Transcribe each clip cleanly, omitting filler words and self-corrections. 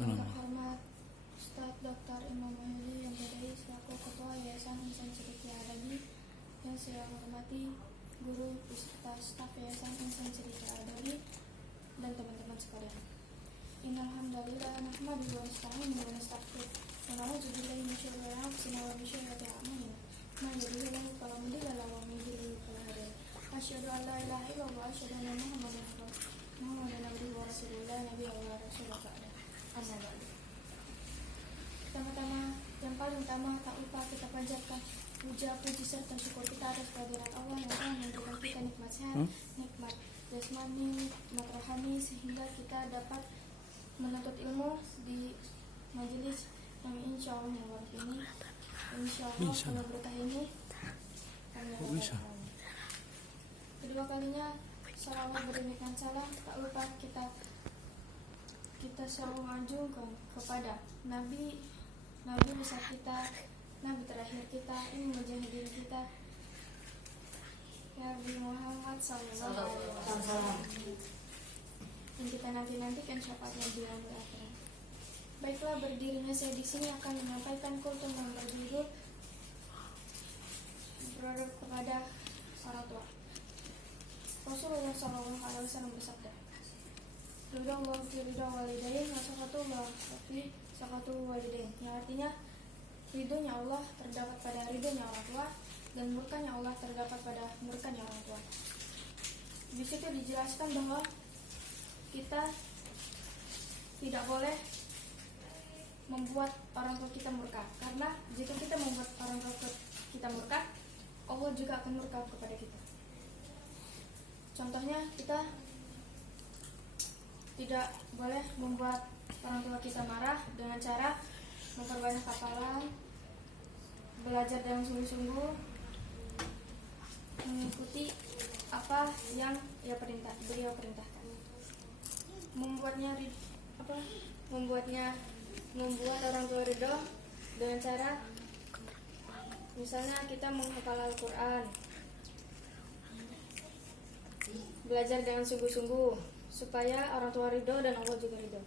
Yang terhormat Ustadz Dr. Imam Wahyudi yang Badai selaku Ketua Yayasan Insan Cendekia Adabi, yang saya hormati guru beserta staf Yayasan Insan Cendekia Adabi dan teman-teman sekalian. Innal hamdalillah nahmaduhu wa nasta'inuhu wa nastaghfiruh wa na'udzu billahi min syururi anfusina wa min sayyiati a'malina. Man yahdihillahu fala mudilla lahu wa man yudlil fala hadiya lahu. Asyhadu an la ilaha illallah wa asyhadu anna Muhammadan abduhu wa rasuluhu la nabiyya wa rasulullah ba'da. Amma ba'du. Pertama-tama, yang paling utama, tak lupa kita panjatkan puja, puji serta syukur kita atas kehadiran Allah yang telah memberikan kita nikmat sehat, nikmat jasmani, nikmat rohani, sehingga kita dapat menuntut ilmu di majelis yang insya Allah mubarak ini, insya Allah penuh berkah ini. Kedua kalinya, salawat berdemikian salam, tak lupa kita selalu mengajukan kepada Nabi besar kita, Nabi terakhir kita, ini mujahidin kita, ya Nabi Muhammad sallallahu alaihi wasallam. Yang kita nanti-nantikan syafaatnya di yaumil akhir. Baiklah, berdirinya saya di sini akan menyampaikan kultum yang berjudul beradab kepada orang tua. Rasulullah sallallahu alaihi wasallam bersabda, "Ridho fi ridho walidain wa sakhatullah fi sakhatul walidain." Yang artinya ridhonya Allah terdapat pada ridhonya orang tua dan murkanya Allah terdapat pada murkanya orang tua. Di situ dijelaskan bahwa kita tidak boleh membuat orang tua kita murka, karena jika kita membuat orang tua kita murka, Allah juga akan murka kepada kita. Contohnya, kita tidak boleh membuat orang tua kita marah dengan cara memperbanyak hafalan, belajar dengan sungguh-sungguh, mengikuti apa yang beliau perintahkan. Membuat orang tua ridho dengan cara, misalnya kita menghafal Al-Quran, belajar dengan sungguh-sungguh supaya orang tua ridho dan Allah juga ridho.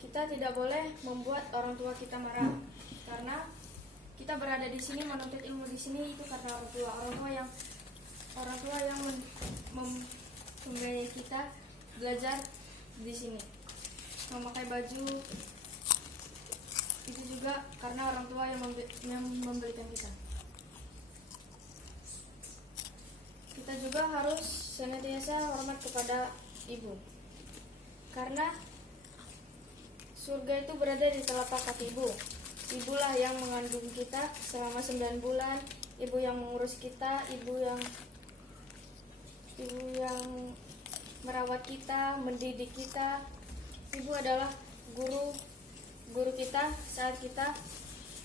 Kita tidak boleh membuat orang tua kita marah, karena kita berada di sini menuntut ilmu di sini itu karena orang tua yang membiayai kita belajar di sini. Memakai baju itu juga karena orang tua yang memberikan kita. Kita juga harus senantiasa hormat kepada ibu, karena surga itu berada di telapak kaki ibu. Ibulah yang mengandung kita selama 9 bulan, ibu yang mengurus kita, ibu yang merawat kita, mendidik kita. Ibu adalah guru kita saat kita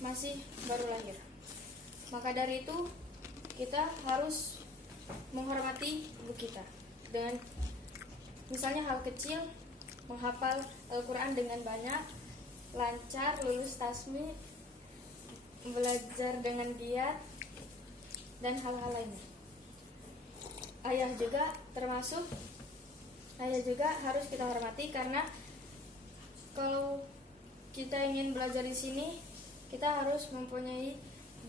masih baru lahir. Maka dari itu kita harus menghormati ibu kita dengan misalnya hal kecil, menghafal Al-Quran dengan banyak, lancar, lulus tasmi, belajar dengan giat, dan hal-hal lainnya. Ayah juga harus kita hormati, karena kalau kita ingin belajar di sini, kita harus mempunyai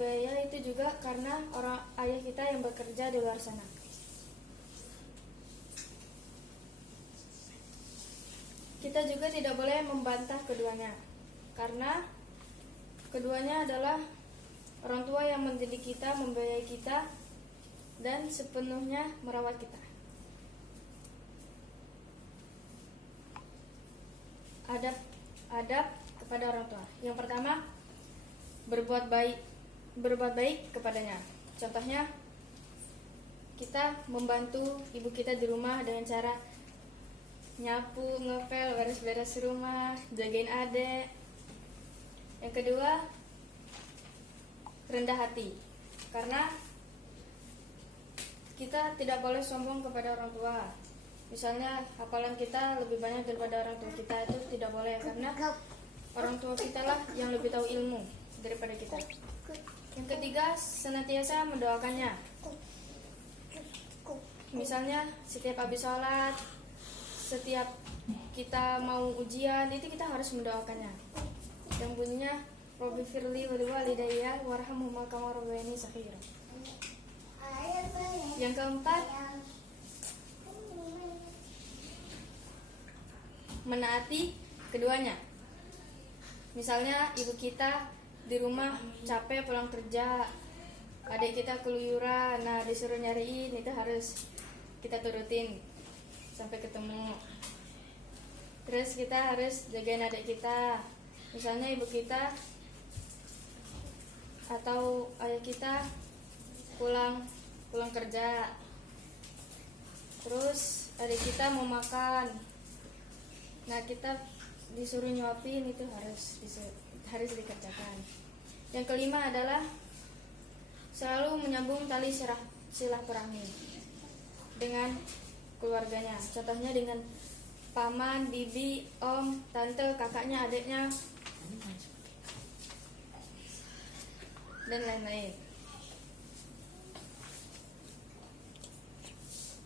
biaya itu juga karena ayah kita yang bekerja di luar sana. Kita juga tidak boleh membantah keduanya, karena keduanya adalah orang tua yang mendidik kita, membiayai kita, dan sepenuhnya merawat kita. Adab kepada orang tua. Yang pertama, berbuat baik kepadanya. Contohnya, kita membantu ibu kita di rumah dengan cara nyapu, ngepel, beres-beres rumah, jagain adek. Yang kedua, rendah hati, karena kita tidak boleh sombong kepada orang tua. Misalnya hafalan kita lebih banyak daripada orang tua kita, itu tidak boleh, karena orang tua kita lah yang lebih tahu ilmu daripada kita. Yang ketiga, senantiasa mendoakannya. Misalnya setiap habis sholat, setiap kita mau ujian itu kita harus mendoakannya, yang bunyinya Robbi firli wali walidayya warhamhuma kama rabbayani shaghira. Yang keempat, menaati keduanya. Misalnya ibu kita di rumah capek pulang kerja, adik kita keluyuran, nah disuruh nyariin, itu harus kita turutin sampai ketemu. Terus kita harus jagain adik kita. Misalnya ibu kita atau ayah kita pulang kerja, terus adik kita mau makan, nah kita disuruh nyuapin, itu harus dikerjakan. Yang kelima adalah selalu menyambung tali silaturahmi dengan keluarganya. Contohnya dengan paman, bibi, om, tante, kakaknya, adiknya, dan lain-lain.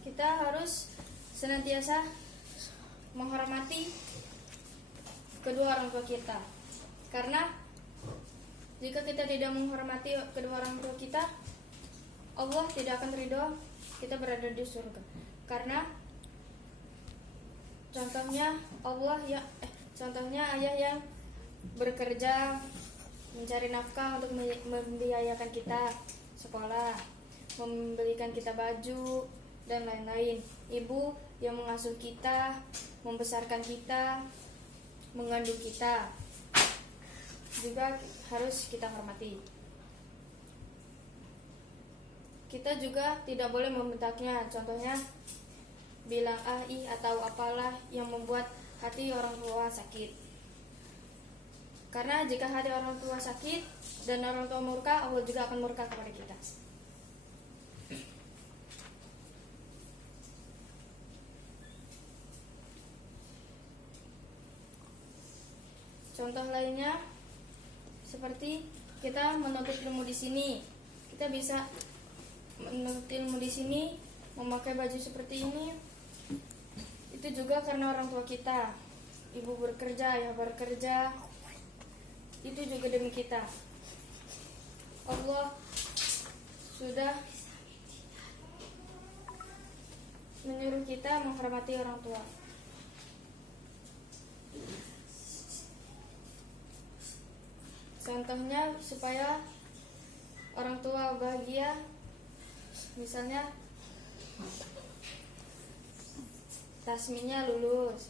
Kita harus senantiasa menghormati kedua orang tua kita, karena jika kita tidak menghormati kedua orang tua kita, Allah tidak akan ridho kita berada di surga. Karena contohnya contohnya ayah yang bekerja mencari nafkah untuk membiayakan kita sekolah, membelikan kita baju dan lain-lain. Ibu yang mengasuh kita, membesarkan kita, mengandung kita, juga harus kita hormati. Kita juga tidak boleh membentaknya. Contohnya bilang ih atau apalah yang membuat hati orang tua sakit. Karena jika hati orang tua sakit dan orang tua murka, Allah juga akan murka kepada kita. Contoh lainnya seperti kita menuntut ilmu di sini. Kita bisa menuntut ilmu di sini, memakai baju seperti ini. Itu juga karena orang tua kita. Ibu bekerja, ayah bekerja. Itu juga demi kita. Allah sudah menyuruh kita menghormati orang tua. Contohnya supaya orang tua bahagia, misalnya tasminya lulus,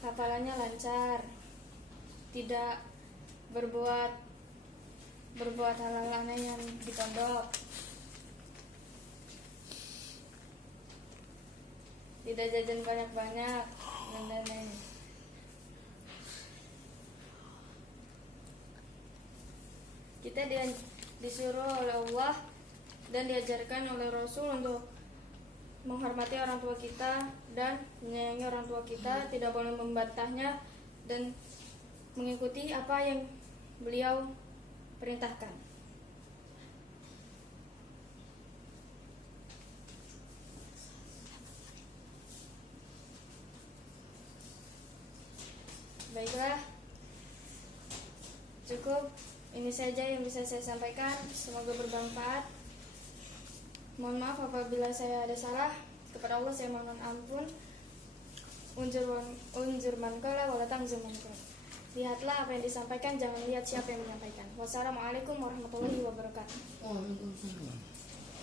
hafalannya lancar, tidak berbuat hal-hal aneh yang di pondok, tidak jajan banyak-banyak dan lain-lain. Kita disuruh oleh Allah dan diajarkan oleh Rasul untuk menghormati orang tua kita dan menyayangi orang tua kita, tidak boleh membantahnya dan mengikuti apa yang beliau perintahkan. Baiklah, cukup ini saja yang bisa saya sampaikan. Semoga bermanfaat. Mohon maaf apabila saya ada salah. Kepada Allah saya mohon ampun. Unjur man qala wa la tamzur man qala. Lihatlah apa yang disampaikan, jangan lihat siapa yang menyampaikan. Wassalamualaikum warahmatullahi wabarakatuh. Waalaikumsalam.